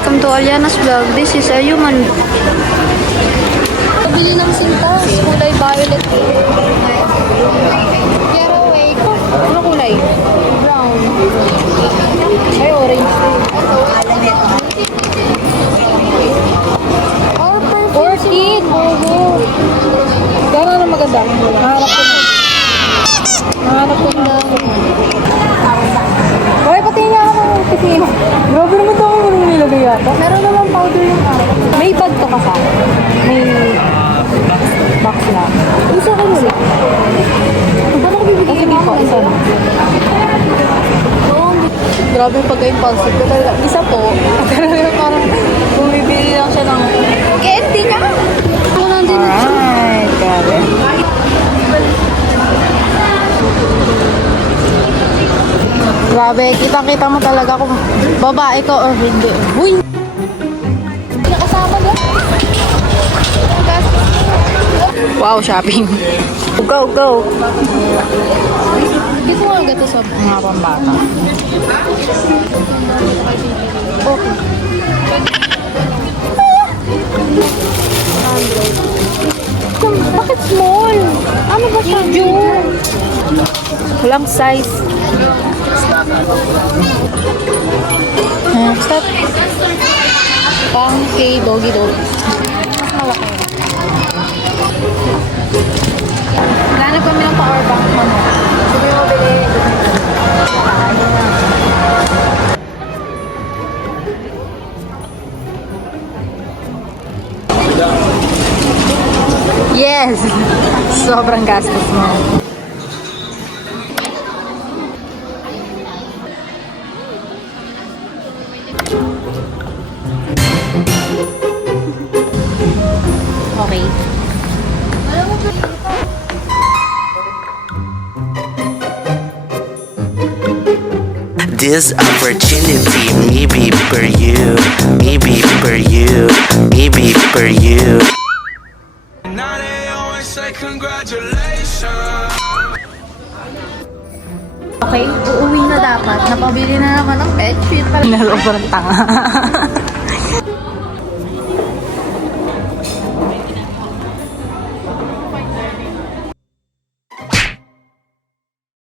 welcome to Aliana's vlog. This is a human. Pabili ng sintas, kulay violet. Caraway ko. Ano kulay? Brown. Ay, orange. Or 14. Oo. Gano'n na maganda? Nahanap ko na. Bakit pati nga ako ng pisino? Grabe naman ito ako nung nilagay yata. Meron naman powder yung may bag to kasama. May box lang. Isa ko nila. Paano ko bibigyan yung ako? Isa lang. Grabe yung pagka-impulsive ko talaga. Isa po. Talaga parang bumibili lang siya ng candy niya. Ako nandun na siya. Alright. Grabe. Grabe, kitang-kita mo talaga kung babae ka or hindi. Uy! Nakasama na. Wow, shopping. Go, go. Dito mo agad sa mga pambata. Okay. Bakit small? Ano ba siya? Medium. Walang size. Stop. Pang kay doggy dog. Mas malaki. Hanap kami ng power bank mo. Sige mo bili. Yes! Sobrang gastos mo. Okay. This opportunity maybe for you, maybe for you, maybe for you. Now they always say congratulations. Okay, uuwi na dapat. Napabili na naman ng pet sheet. Sobrang tanga.